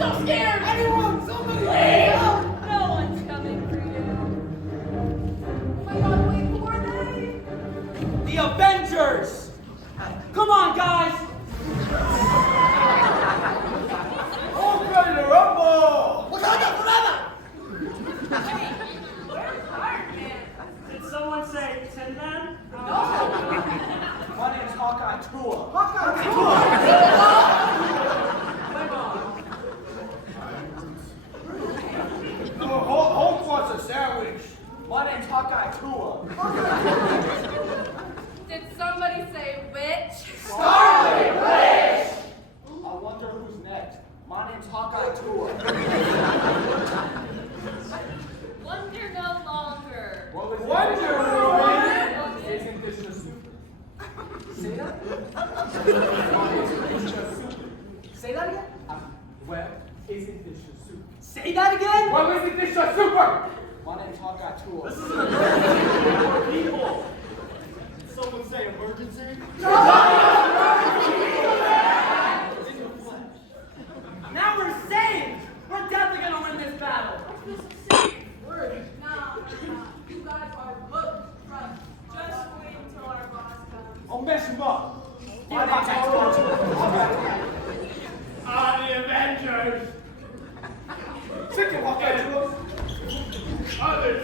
so scared! Anyone! Somebody! Please! Help! No one's coming for you. Oh my God, wait, who are they? The Avengers! Come on, guys! All ready to rumble! Wakanda forever! Hey, where's Iron Man? Did someone say Tin Man? My name's Hawkeye Tua. Hawkeye Tua! Hulk wants a sandwich. My name's Hawkeye Tua. Did somebody say witch? Starling Witch! I wonder who's next. My name's Hawkeye Tua. Wonder no longer. Wonder Woman! Isn't this a super? Say that? Say that again? Well, isn't this a super? Say that again? Well, isn't this a super? My name's Hawkeye Tua. This is an emergency for people. Did someone say emergency? Now we're saved! We're definitely gonna win this battle! No. You guys are booked. Trust. Just wait until our boss comes. I'll mess him up. My name's Hawkeye Tua. The Avengers! Sick of Hawkeye Tua. Others